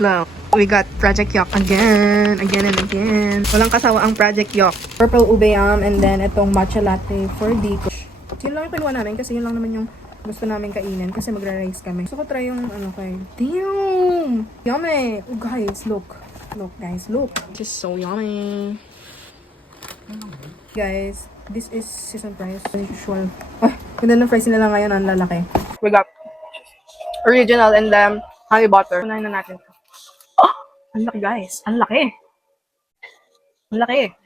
Look, we got Project Yok again and again. Walang kasawa ang Project Yok. Purple ube yum and then itong matcha latte for Dico. Yun lang yung kinuha namin kasi yun lang naman yung gusto namin kainin kasi magra-rice kami. Gusto ko try yung ano kay... Damn! Yummy! Oh guys, look. Look guys, look. This is so yummy. Guys, this is season price. Unusual. Ay, ganda ng price nila ngayon. Ang lalaki. We got original and then honey butter. Unahin na natin. Oh! Ang laki guys. Ang laki. Ang laki.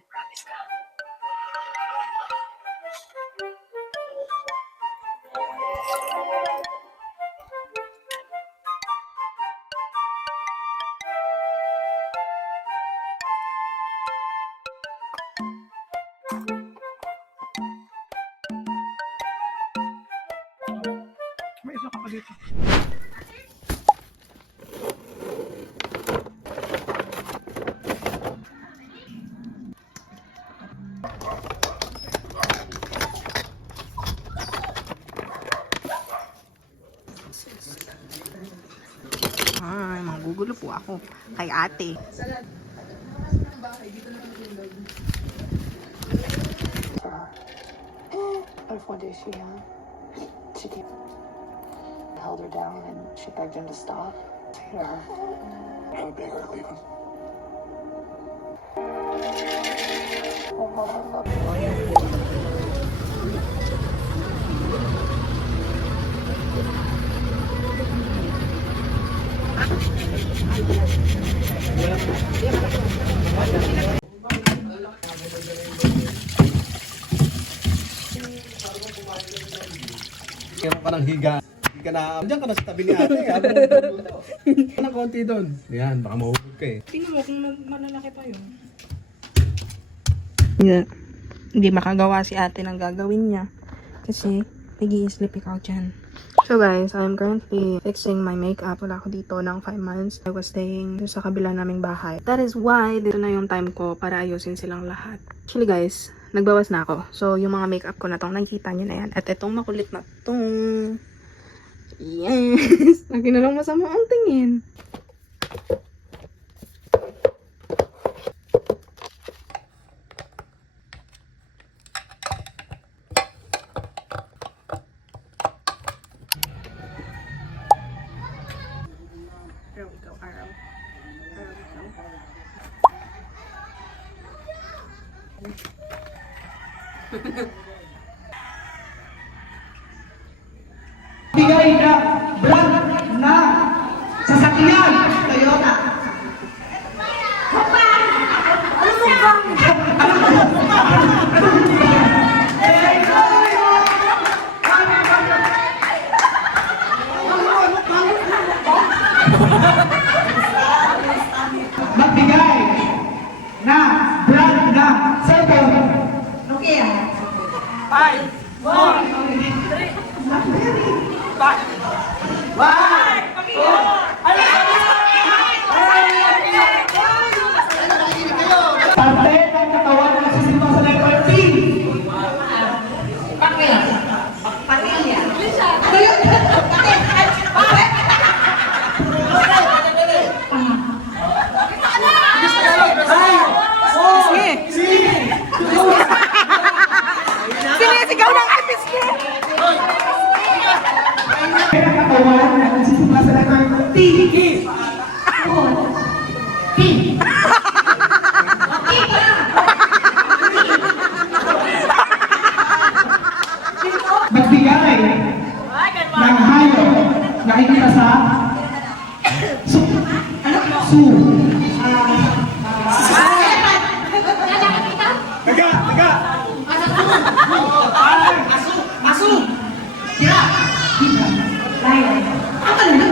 May isa ka pa dito. Ay, magugulo po ako kay ate. One day she held her down and she begged him to stop. Yeah. I would beg her to leave him. Oh, Mom, I love you. Meron ka ng higa. Hindi ka na, diyan ka na sa tabi ni ate. Habang magluto. Ng konti doon. Yan, baka mahulog ka eh. Tingnan mo kung malalaki pa yun. Yeah. Hindi makagawa si ate ng gagawin niya. Kasi, nag-i-sleep ikaw dyan. So guys, I'm currently fixing my makeup. Wala ako dito ng 5 months. I was staying sa kabila naming bahay. That is why, dito na yung time ko para ayusin silang lahat. Actually guys, nagbawas na ako. So, yung mga makeup ko na tong, nakikita nyo na yan. At itong makulit na tong... Yes! Lagi na lang masama ang tingin. Araw ikaw, araw. Araw ikaw. Bigay na brand na sasakyan Toyota. Magbigay na brand na cellphone. Nokia. 5, 4, 3, 1. Parte ng katawan ng sistema sa letter T. Pakil. Pakil yan. Ano yun? Pakil. Pakil. Sinisigaw ng artist niya! Ang katawan ng sistema sa letter T. Magbigay ng hayop nakikita sa su. Tiga! Tiga! Asu. Sira. Lion. Apa na?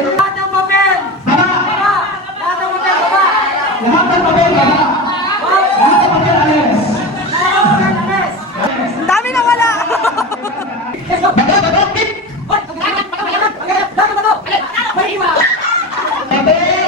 Lahat ng papel ba? Lahat ng papel alis. Dami na wala! Papel,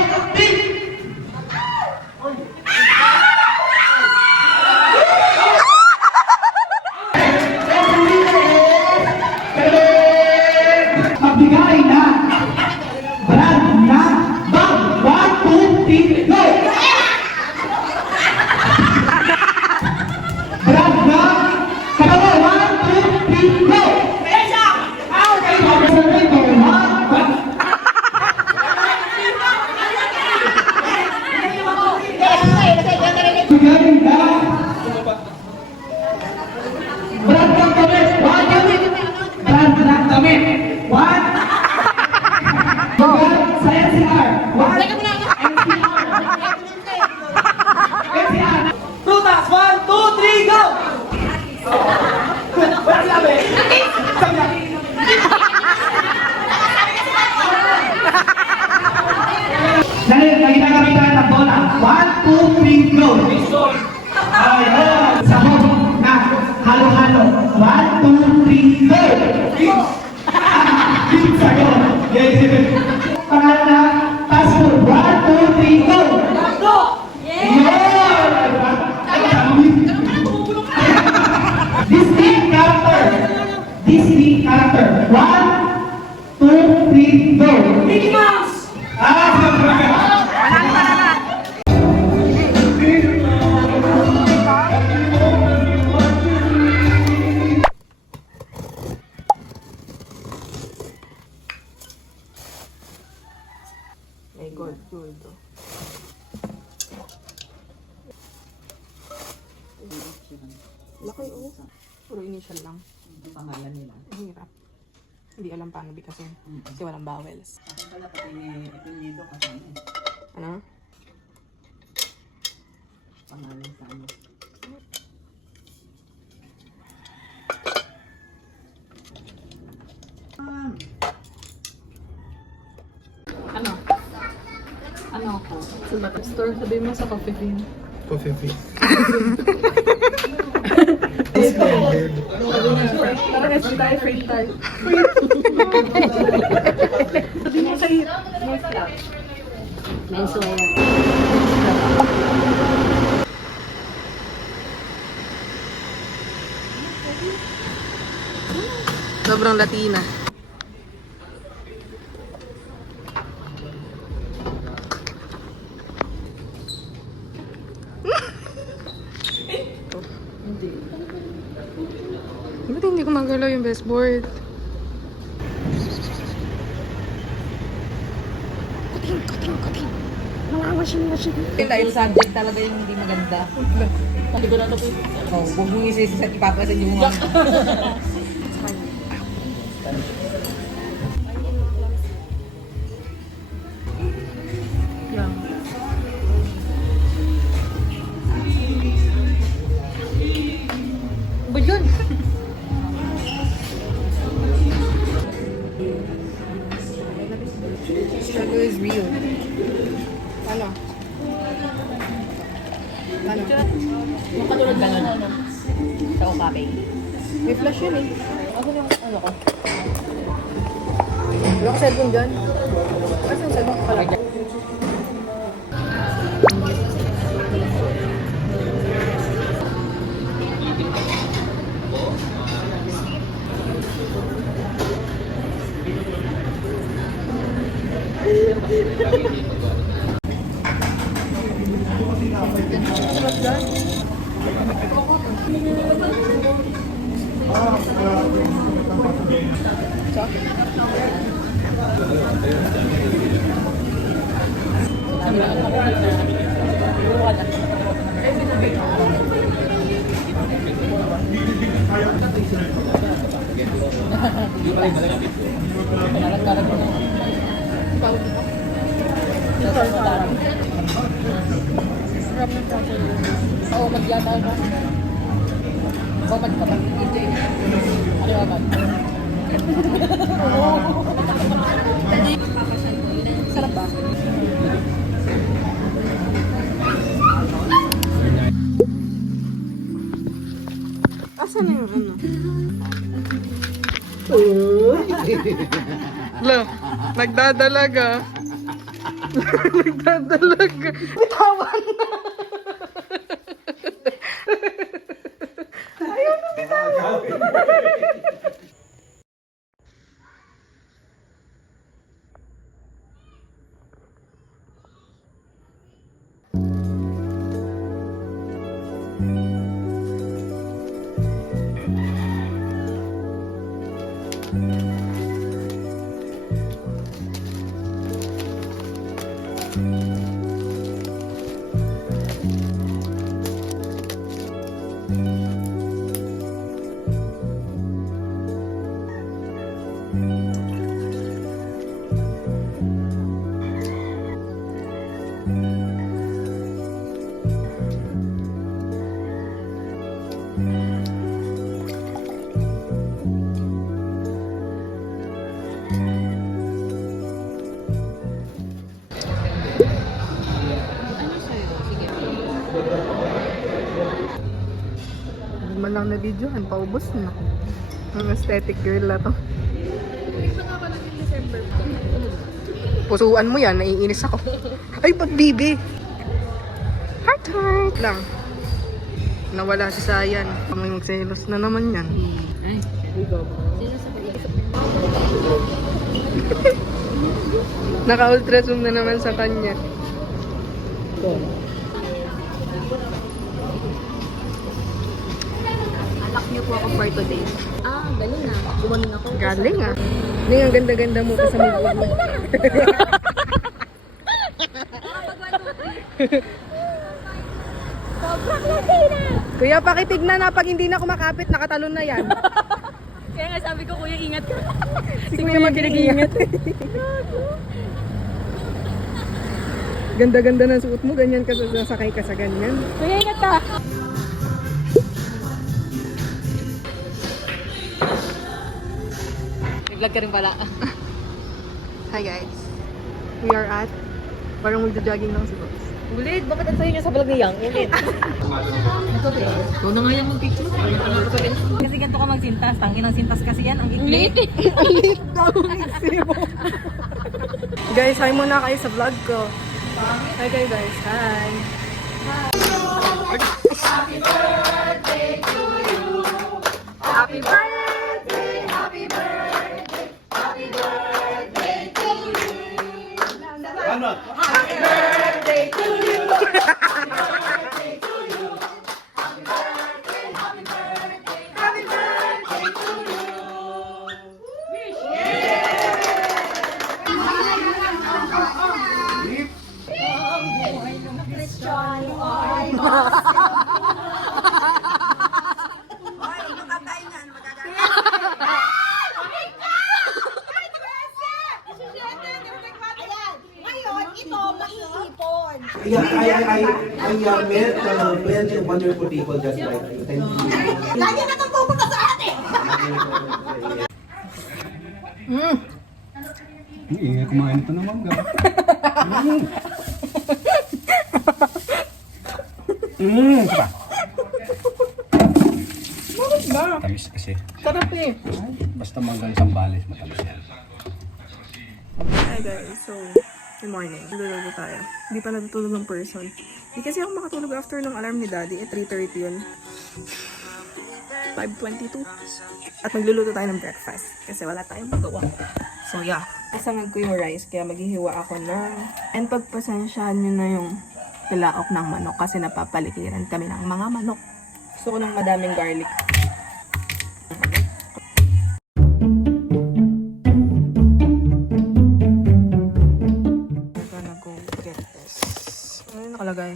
Brad ng damit. One. Brad ng damit. One. Brad sa NCR. One. NCR. Tutas. 1, 2, 3, go! Wala sabi. Dali, nagkakamitan ng bola. 1, 2, 3, go! Ayun! Sabog na halo-halo. 1, 2, 3, go! Beat sa'yo. Yes. Pangalan na fast food. 1, 2, 3, go! Disney character. Disney character. 1, 2, 3, go! Mickey Mouse! Ay, gold. Laki, oh. Puro initial lang. Pangalan nila. Ang hirap. Hindi alam paano bitasin. Kasi walang vowels. Kasi pala pati apelyido kasama eh. Ano? Pangalan sa ano. Ano? Ano ako? Sa Batang Store, sabihin mo sa Coffee Bean. Coffee bean. Tara, let's try free tayo. Sabihin mo sa Nice lang. Nice lang. Sobrang Latina. Ba't hindi ko magalaw yung baseboard? Yung life subject talaga yung hindi maganda. Hindi ko na ito Oh, huwag mong isa-isa sa ipapasan yung mga... Ba yun? Struggle is real. Ano? Ano? Yung katulad na ano. Sa Okabe. May flash yun eh. Ako yung ano ko. Wala ka cellphone dyan? Kasi yung cellphone ko pala. Oo, magyata ako. Bumad ka ba? Ano agad? Sarap ba? Asan na yung ano? Lo, nagdadalaga. Nagdadalaga. Bitawan na. Ayaw na bitawan. man lang na videohan, paubos na. Ang aesthetic girl na to. Pusuan mo yan, naiinis ako. Ay, ba't bibi? Heart heart lang. Nawala si Sayan. Kamay magselos na naman yan. Ay, Naka-ultra zoom na naman sa kanya. alak niyo po ako for today. Ah, galing na. Gumanon ako. Galing ah. Hindi, ang ganda-ganda mo kasama mo. Kuya, pakitignan na pag hindi na kumakapit, nakatalon na yan. Kaya nga sabi ko, kuya, ingat ka. Si Kuya mag-ingat. Ganda-ganda ng suot mo, ganyan ka sasakay ka sa ganyan. Kuya, ingat ka. Nag-vlog ka rin pala. Hi guys. We are at, parang magja-jogging lang si Boss. Ulit, bakit ang sayo niya sa vlog ni Yang? Ulit. Ito na nga yung mag-picture. Kasi ganito ka magsintas. Tangin ang sintas kasi yan. Ang ikli. Guys, hi muna kayo sa vlog ko. Hi kayo guys. Hi. Happy birthday, happy birthday, happy birthday to you. Ano? Happy birthday to you. Happy birthday to you. Yeah, I met plenty of wonderful people just like you. Thank you. Lagi na nang pupunta sa atin! Ingay kumain ito ng mangga. Diba? Tamis kasi. Sarap eh. Basta mangga isang balis, matamis yan. Hi guys, so good morning. Luluto tayo. Hindi pa natutulog ng person. Hindi kasi ako makatulog after ng alarm ni Daddy. 3:30 yun. 5:22. At magluluto tayo ng breakfast. Kasi wala tayong magawa. So yeah. Isangag ko yung rice. Kaya maghihiwa ako ng... And pagpasensyahan nyo na yung pilaok ng manok. Kasi napapalikiran kami ng mga manok. Gusto ko ng madaming garlic. Nakalagay.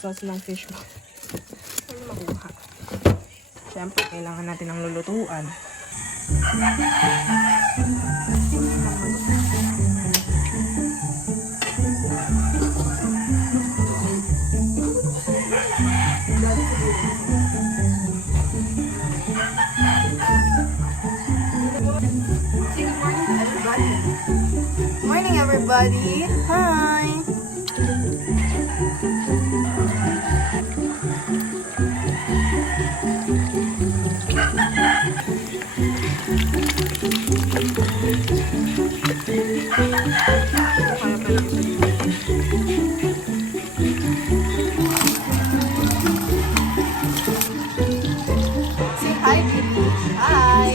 Sauce ng fish ball. Ano makuha? Siyempre, kailangan natin ng lulutuan. Morning, everybody! Hi! Say hi, baby. Hi.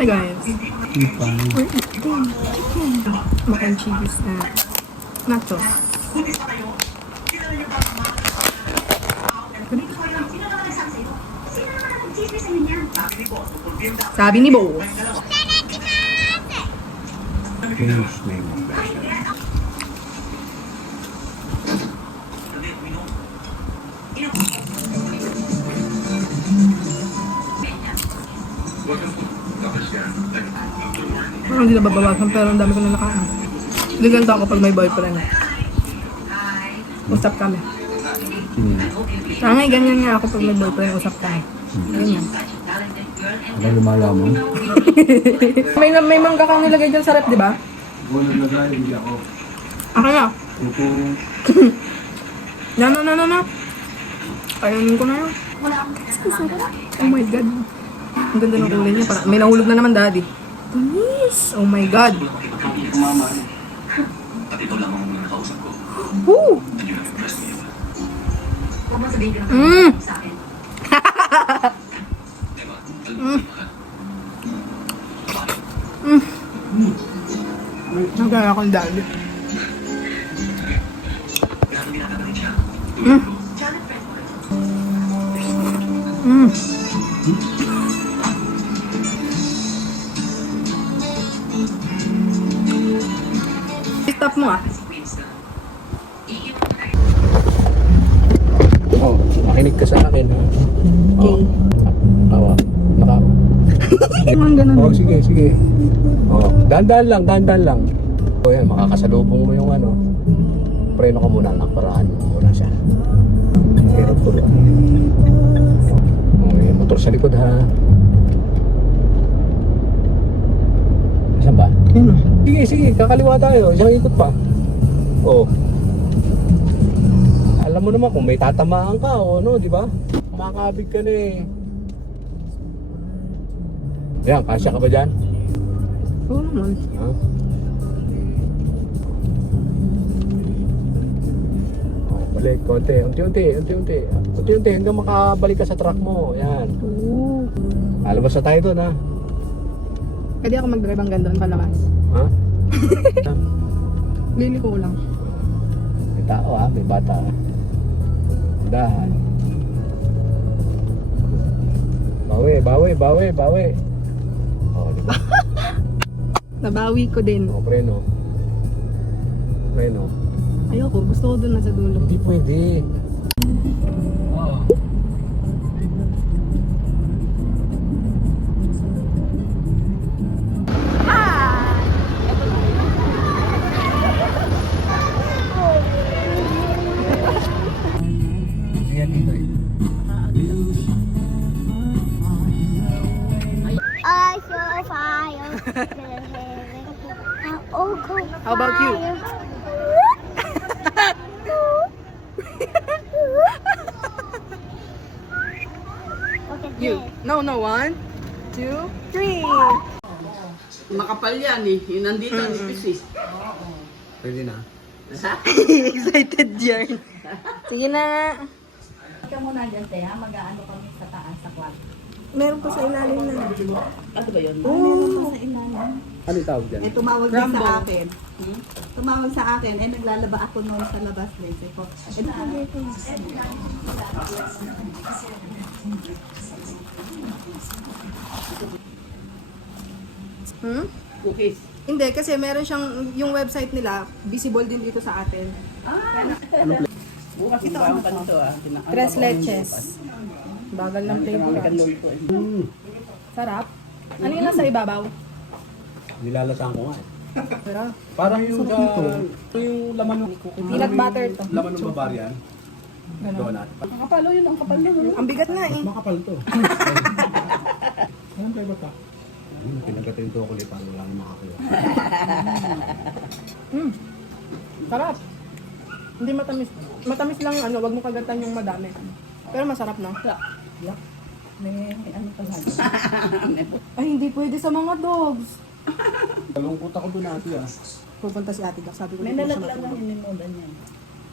Hi guys. We're eating chicken. Mac and cheese na nachos. Sabi ni Bo. Hindi na babawasan pero ang dami ko na nakain. Hindi ganito ako pag may boyfriend. Usap kami. Tangay, ganyan nga ako pag may boyfriend. Usap kami. Ganyan. Ano lumala mo? may mangga kang nilagay dyan sa rep, di ba? Hindi ako. Akin na. No. Kainin ko na yun. Oh my God. Ang ganda ng kulay niya. Parang, may nahulog na naman, daddy. Tamis. Oh my God. Woo! Mm. Nagaya akong daddy. Stop mo ah. Oh, makinig ka sa akin. Okay. Tawa. Ang ganun. Oh, sige. Oh, dahan-dahan lang. Oh, yan, makakasalubong mo yung ano. Preno ka muna, nakparaan mo muna siya. Hirap ko lang. Oh, may motor sa likod ha. Saan ba? Yun ah. Sige, kakaliwa tayo. Isang ikot pa. Oh. Alam mo naman kung may tatamaan ka o ano, di ba? Makakabig ka na eh. Yan, kasya ka ba dyan? Oo naman. Ha? Oh, balik, konti. Unti-unti hanggang makabalik ka sa truck mo. Yan. Oo. Alabas na tayo doon ha. Pwede ako mag-drive hanggang doon palabas. Ha? Lili ko lang. May tao ha, may bata ha. Dahan. Bawi. Oh, di ba? Nabawi ko din. Oh, preno. Ayoko, gusto ko doon nasa dulo. Hindi pwede. Yan dito eh. I saw fire. Oh, cool. How about you? Look at You. this. No. 1, 2, 3. Makapal yan eh. Yung nandito, nipis eh. Pwede na. Excited yan. Sige na nga. Ikaw muna dyan, te, ha? Mag-aano kami sa taas, sa kwarto. Meron pa sa ilalim na. Ano ba yun? Ano yung tawag dyan? Eh, tumawag din sa akin. Tumawag sa akin, eh, naglalaba ako noon sa labas. Sabi ko, Cookies. Hindi, kasi meron siyang, yung website nila, visible din dito sa atin. Bukas ito ang kanito ah. Tres leches. Bagal ng flavor. Sarap. Ano yung nasa ibabaw? Nilalasang ko nga eh. Pero, Parang yung yung laman ng peanut butter to. laman ng barbarian. Donut. Ang kapalo yun, ang kapal na. Ang bigat nga eh. Makapal to. Anong kayo ba ta? Pinagatin to ko ulit paano lang makakuha. Sarap. Hindi matamis. Matamis lang ano, wag mo kagatan yung madami. Pero masarap na. May ano pa sa Ay, hindi pwede sa mga dogs. Kalungkot ako doon ate ah. Pupunta si Ate Doc, sabi ko. May dito siya nalaglag matuwa. lang ininudan niya.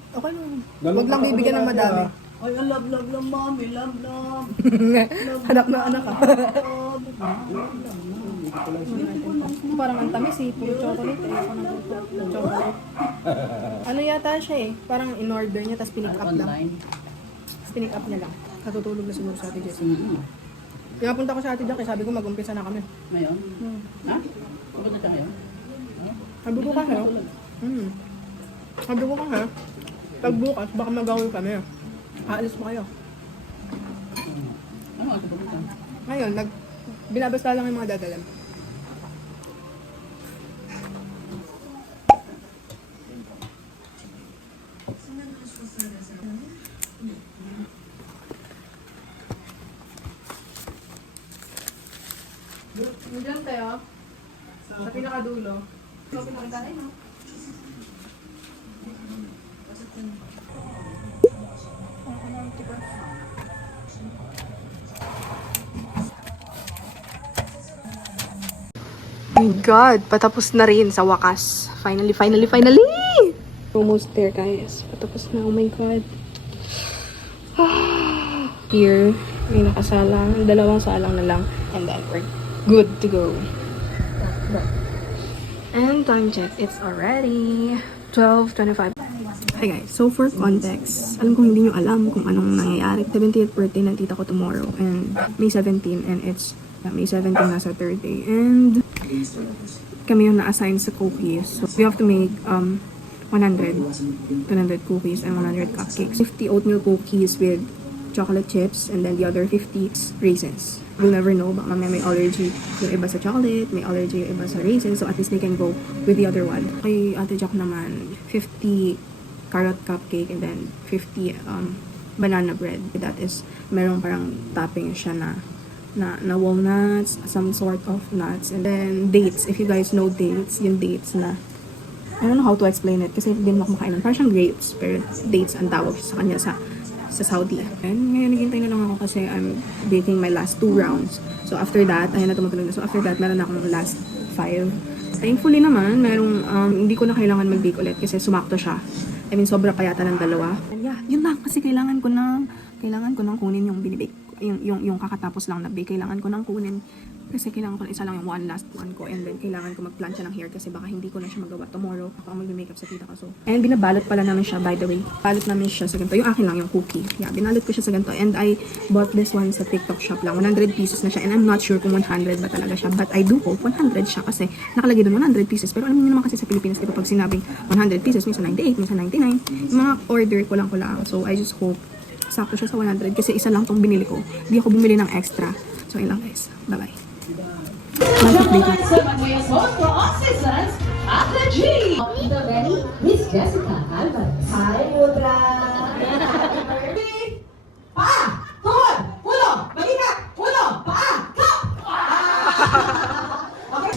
Okay lang. Wag lang bibigyan ng madami. ay, love, mommy, love. Anak na anak ka. Parang ang tamis eh. Puro chocolate eh. Ako na puro chocolate. Ano yata siya eh. Parang in-order niya tapos pinick up lang. Online. Tapos pinick up niya lang. Natutulog na siguro sa Ate Jessie. Kaya punta ko sa Ate Doc eh. Sabi ko mag-umpisa na kami. Ngayon? Ha? Pupunta ka ngayon? Sabi ko ka ha. Sabi ko ka ha. Pag bukas, baka mag-away kami. Aalis pa kayo. Ano ang pupunta? Ngayon, binabasta lang yung mga dadalan. Sa pinakadulo. So, pinakita na yun. My God, patapos na rin sa wakas. Finally! Almost there, guys. Patapos na. Oh my God. Here, may nakasalang. Dalawang salang na lang. And then, we're good to go. And time check. It's already 12:25. Hi guys, so for context, alam ko hindi nyo alam kung anong nangyayari. 70th birthday ng tita ko tomorrow. And May 17 and it's May 17 na sa Thursday. And kami yung na-assign sa cookies. So we have to make 200 cookies and 100 cupcakes. 50 oatmeal cookies with chocolate chips and then the other 50 raisins. We'll never know, baka mamaya may allergy yung iba sa chocolate, may allergy yung iba sa raisins, so at least they can go with the other one. Kay Ate Jack naman, 50 carrot cupcake and then 50 banana bread. That is, merong parang topping siya na walnuts, some sort of nuts, and then dates. If you guys know dates, yung dates na, I don't know how to explain it kasi hindi mo kumakain. Parang siyang grapes, pero dates ang tawag sa kanya sa Saudi. And ngayon, naghintay na lang ako kasi I'm baking my last 2 rounds. So after that, ayan na tumutulog na. So after that, meron na akong last 5. Thankfully naman, merong, hindi ko na kailangan mag-bake ulit kasi sumakto siya. I mean, sobra pa yata ng 2. And yeah, yun lang kasi kailangan ko nang kunin yung binibake. Yung kakatapos lang na bake, kailangan ko nang kunin kasi kailangan ko na isa lang yung last one ko, and then kailangan ko magplansya ng hair kasi baka hindi ko na siya magawa tomorrow. Ako ang mag-makeup sa tita ko. So, and binabalot pala namin siya, by the way. Balot namin siya sa ganito. Yung akin lang, yung cookie. Yeah, binalot ko siya sa ganito. And I bought this one sa TikTok shop lang. 100 pieces na siya. And I'm not sure kung 100 ba talaga siya. But I do hope 100 siya kasi nakalagay doon 100 pieces. Pero alam niyo naman kasi sa Pilipinas, diba, pag sinabing 100 pieces, minsan 98, minsan 99. Yung mga order ko lang. So, I just hope sakto siya sa 100 kasi isa lang tong binili ko. Hindi ako bumili ng extra. So, yun lang guys. Bye-bye. Ready? Miss Jessica Alvarez. Hi, Mudra! Pa! Tuhod! Ulo! Balikat! Ulo! Pa! Kap! Okay.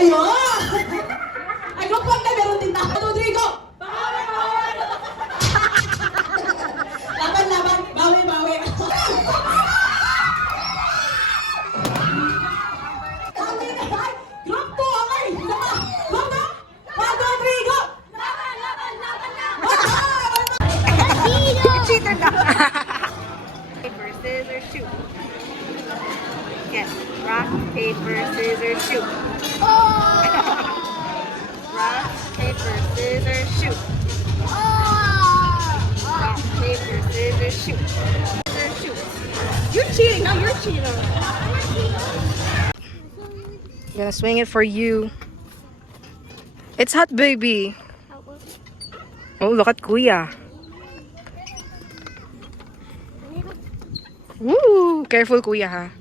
Ayun! Ayun po na meron din na. Rodrigo! Laban! Bawi! Group 2, okay! Go na! Rodrigo! Cheater na! Paper, scissors, shoot. Yes. Rock, paper, scissors, shoot. Rock, paper, scissors, shoot. Rock, paper, scissors, shoot. Scissors, shoot. You're cheating. No, you're cheating. I'm gonna swing it for you. It's hot, baby. Oh, look at Kuya. Woo! Careful, Kuya, ha?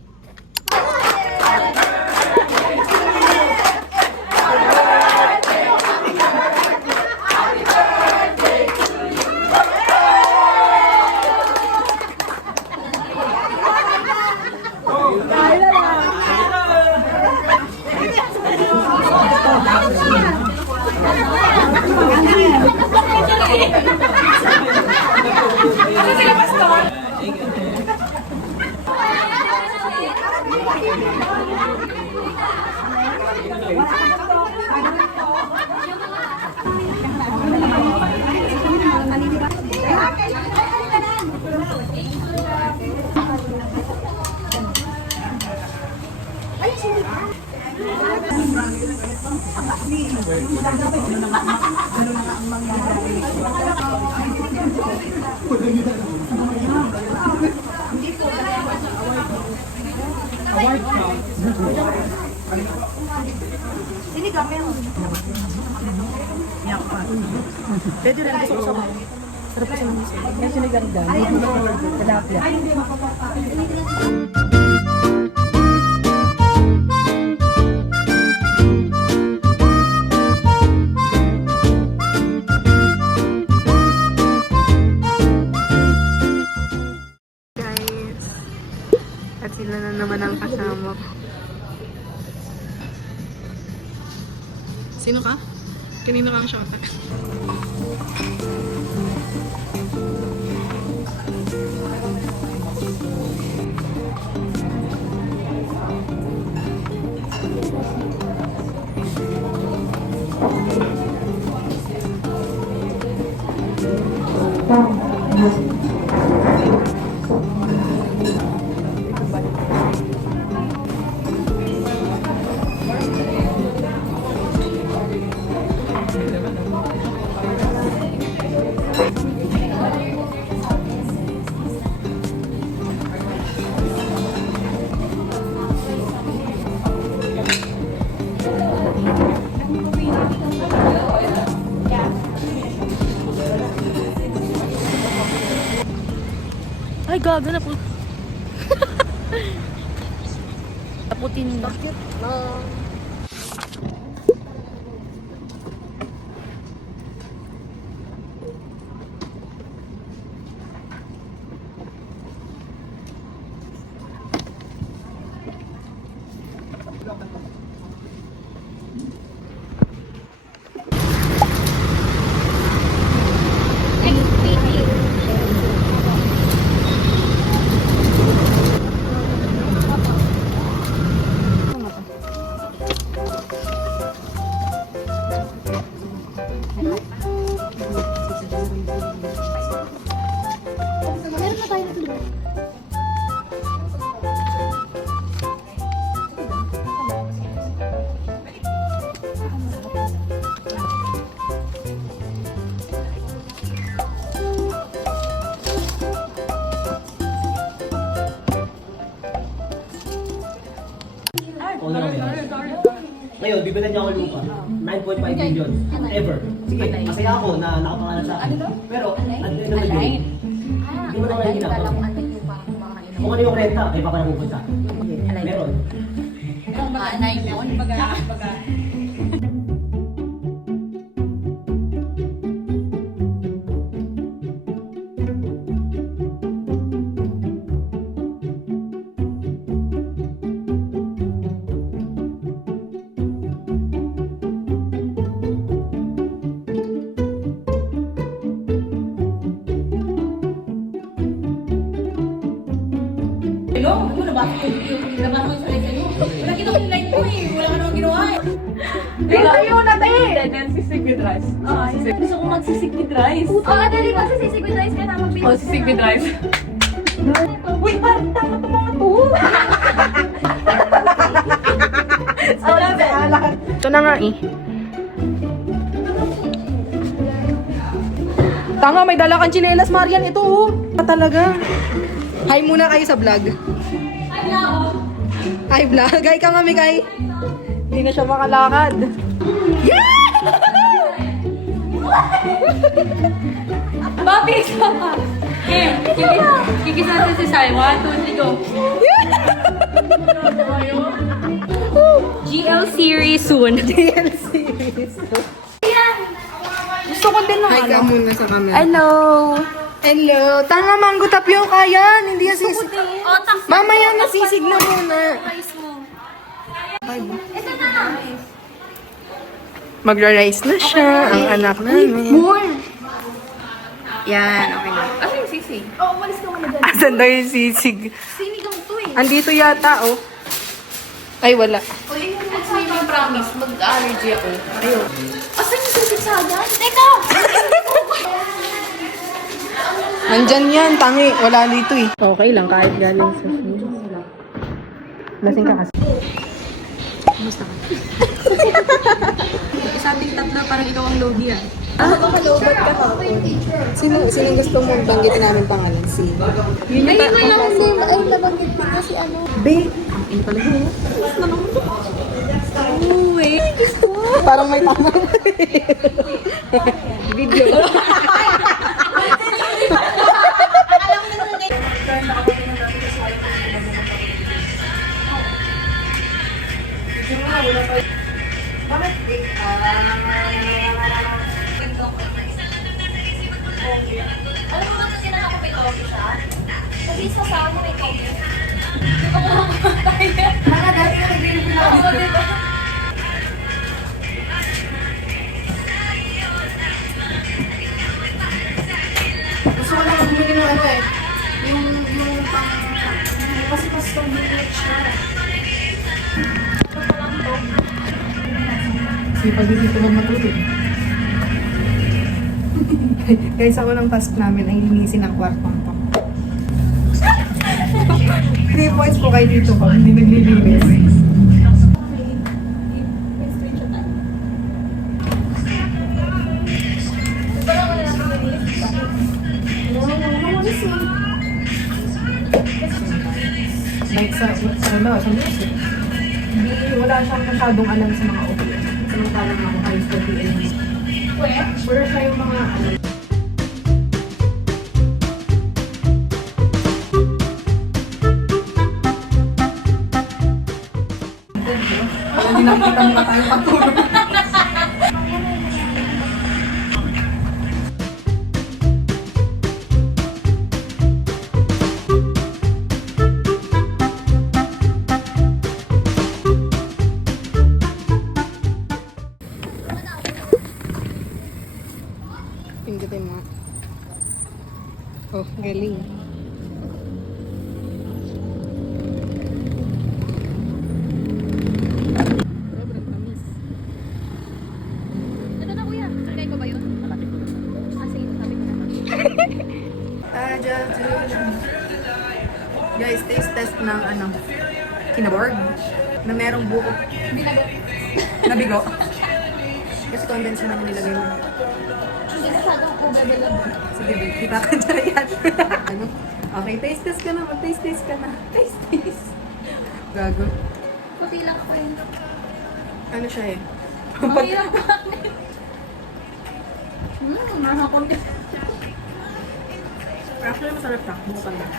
Guys, at sila na naman ang kasama ko. Sino ka? Kanino kang shota? Ay, gaga na po. Taputin na. Bakit na? Meron na tayo nito. Ngayon, bibilan niya ako ng lupa. 9.5 million. Ever. Sige, masaya ako na nakapangalan sa akin. Pero, at the end of the day, hindi mo na wala ginagawa. Kung ano yung renta, ay papalang mo sa akin. Meron. Hello? Ano nabasa ko yung nabasa ko yung sa live mo? Wala kita ko yung live mo eh. Wala ka naman ginawa eh. Tayo na tayo! Then sisig with rice. Gusto ko magsisig with rice. Dali ba sisig with rice ka na mag-video? Oh, sisig with rice. Uy, parang tama to mga to. Ito na nga eh. Tanga, may dala kang tsinelas, Marian. Ito oh. Talaga. Hi muna kayo sa vlog. Hi vlog. Hi ka mami kay. Hindi na siya makalakad. Papi, sama. Kikis natin si Sai. 1, 2, 3, go. GL series soon. GL series. Gusto ko din ng Hi ka muna sa camera. Hello. Hello. Tanga, mango tapioca yan. Hindi yan sisig. Mamaya nasisig na muna. Magra-rice na siya. Ang anak namin. Yan, okay na. Ano yung sisig? Asan daw yung sisig? Sinigang to eh. Andito yata, oh. Ay, wala. Uy, yung promise, mag-allergy ako. Ayun. Asan yung sisig sa akin? Teka! Nandyan yan, tangi. Wala dito eh. Okay lang, kahit galing sa Lasing ka kasi. Kumusta ka? tatlo, parang ikaw ang logi ah. Sino gusto mong banggitin namin pangalan? Si... Yun yung Ayun mo lang ay nabanggit ko kasi ano. Babe! Ang ino pala yun. Uy! Parang may tama. Video. Alam mo ba kasi nakakapit coffee siya? Kasi sa saan mo may coffee. Mga dahil ka nagbibigil ako dito. Gusto ko lang bumili ng ano eh. Yung pang... Kasi pastor village siya. Sipag dito mag matulog. Guys, ako ng task namin ay linisin ang kwartong to. 3 points po kayo dito pag hindi naglilinis. Like sa music. Hindi, wala siyang masyadong alam sa mga audio. Samantalang ako ayos sa PLD. Wala siya yung mga ano. Hindi nakikita mo na tayo patulog. Pindutin mo. Oh, galing. Ito na kuya. Sakay ko ba yun? Ah, sige. Sabi ko na. Guys, taste test ng ano, kinaborg na merong buko. Nabigo. Kasi condensed naman yung nilagay mo. Hindi masyado ako bebelab. Sige, babe, kita ka dyan yan. Ano? Okay, taste test ka na. Mag-taste test ka na. Taste test. Gago. Puti lang ako yun. Ano siya eh? Mahirap ka. Mahapon ka. Actually, masarap ka. Buko pa lang.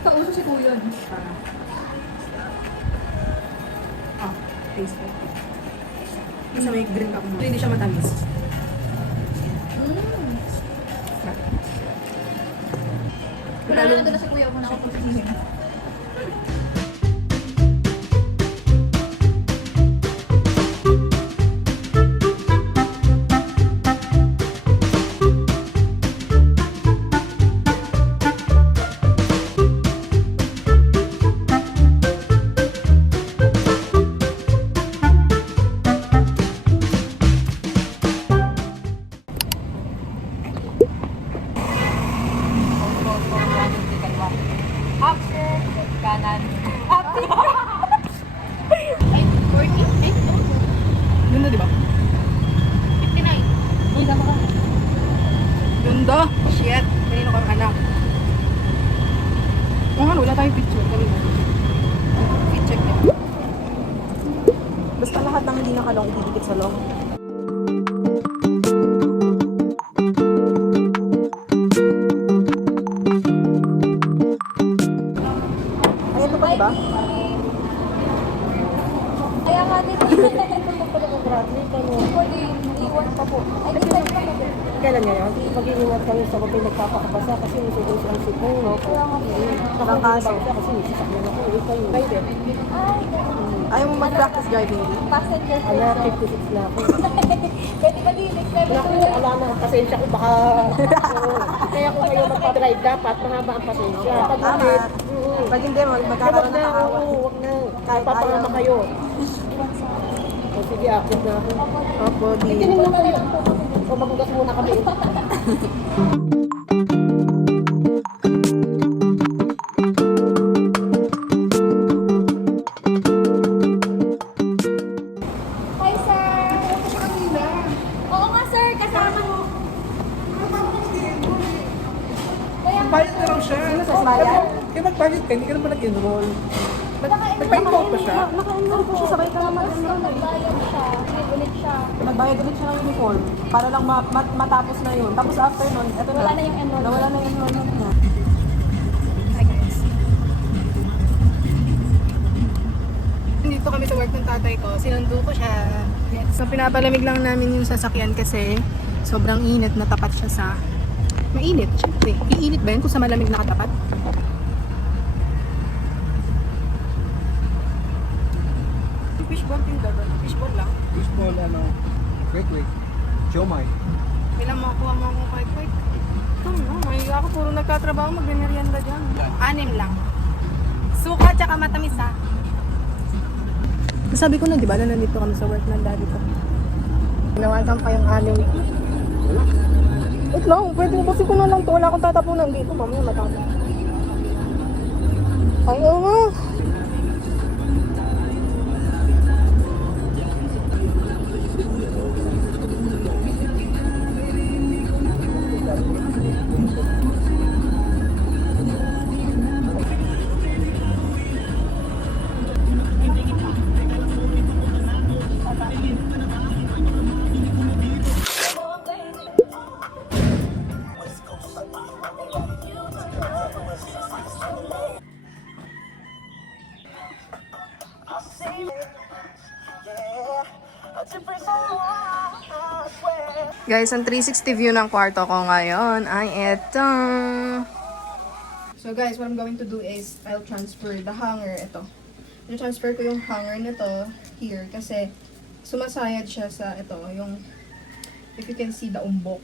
Kauso si kuya. Parang. Ah, taste test. Isa may green ka kung hindi siya matamis. Wala na ito na si kuya muna ako pagsihin. Up, sir. Kanan. Up. Ay, 40? Ay, Yun na, di ba? 59. Isa mo ka. Ganda! Shit! Kanino kang anak? Oo nga, wala tayong picture. Kanino? Picture niya. Basta lahat ng hindi nakalong, ididikit sa long. Ayan ito pa, diba? Kaya nga din. Pwede, iwan pa po. Ay, di tayo pa natin. Kailan ngayon? Mag-iingat kami sa kapag nagpapakabasa kasi uso-uso ang sipong, no? Kaya nga po. Nakakaso. Kasi sasakyan ako. Kayo din. Ay, Ayaw mo mag-practice driving din? passenger Ala, first. 56 na ako. Pwede ba dilis? Naku, ala na, pasensya ko baka... Kaya kung kayo magpa-drive, dapat mahaba ang pasensya. Pag Tama. ulit, Pag hindi, magkakaroon ng kaawat. huwag na. Kahit Papangama ayaw. kayo. O sige, akit na ako. Opo, di. Tingin mo kayo. O maghugas muna kami. Hi, sir. Hindi ka naman nag-enroll. Nagpa-enroll pa siya? Naka-enroll po siya, sabay ka lang mag-enroll. Nagbayad siya, ulit siya. Nagbayad ulit siya ng uniform. Para lang matapos na yun. Tapos after nun, eto Wala na yung enrollment. Nawala na yung enrollment niya. Dito kami sa work ng tatay ko. Sinundo ko siya. Yes. So, pinapalamig lang namin yung sasakyan kasi sobrang init. Natapat siya sa... Mainit, syempre. Iinit ba yun kung sa malamig nakatapat? Fishball din doon. Fishball lang. Fishball, quick. Siomay. Ilang makuha mo akong quick. Ako puro nagtatrabaho, magme-merienda dyan. 6 lang. Suka tsaka matamis ha. Sabi ko na, di ba, na nandito kami sa work ng daddy ko. Ginawasan pa yung 6. Wait lang, pwede mo kasi ko na lang ito. Wala akong tatapunan dito. Mamaya matapos. Ay, oo nga. Guys, ang 360 view ng kwarto ko ngayon ay eto. So guys, what I'm going to do is I'll transfer the hanger. Ito. I-transfer ko yung hanger nito here kasi sumasayad siya sa ito, yung if you can see the umbok.